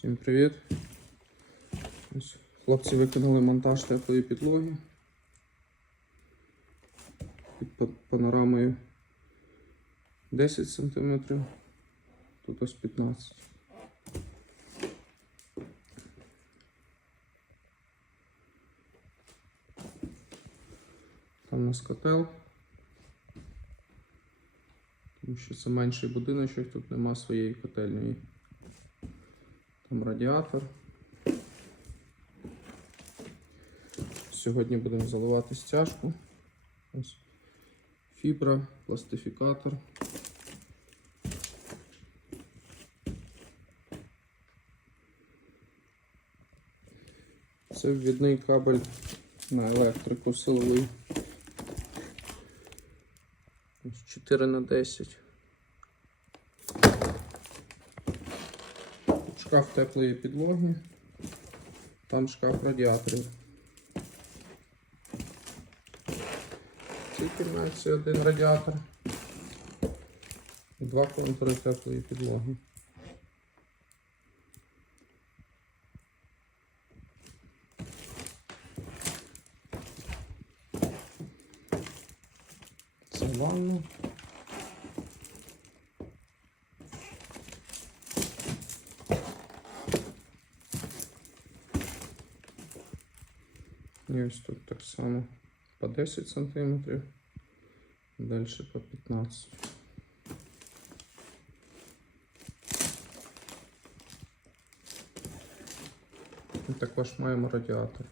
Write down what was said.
Всім привіт. Ось Хлопці виконали монтаж теплої підлоги під панорамою 10 см, тут ось 15 Там у нас котел. Тому що це менший будиночок, тут нема своєї котельної. Там радіатор. Сьогодні будемо заливати стяжку. Ось фібра, пластифікатор. Це ввідний кабель на електрику силовий. Ось 4 на 10. Шкаф теплої підлоги. Там шкаф радіаторів. В цій один радіатор. Два контури теплої підлоги. Це ванна. І ось тут так само по 10 сантиметрів, далі по 15. І також маємо радіатор.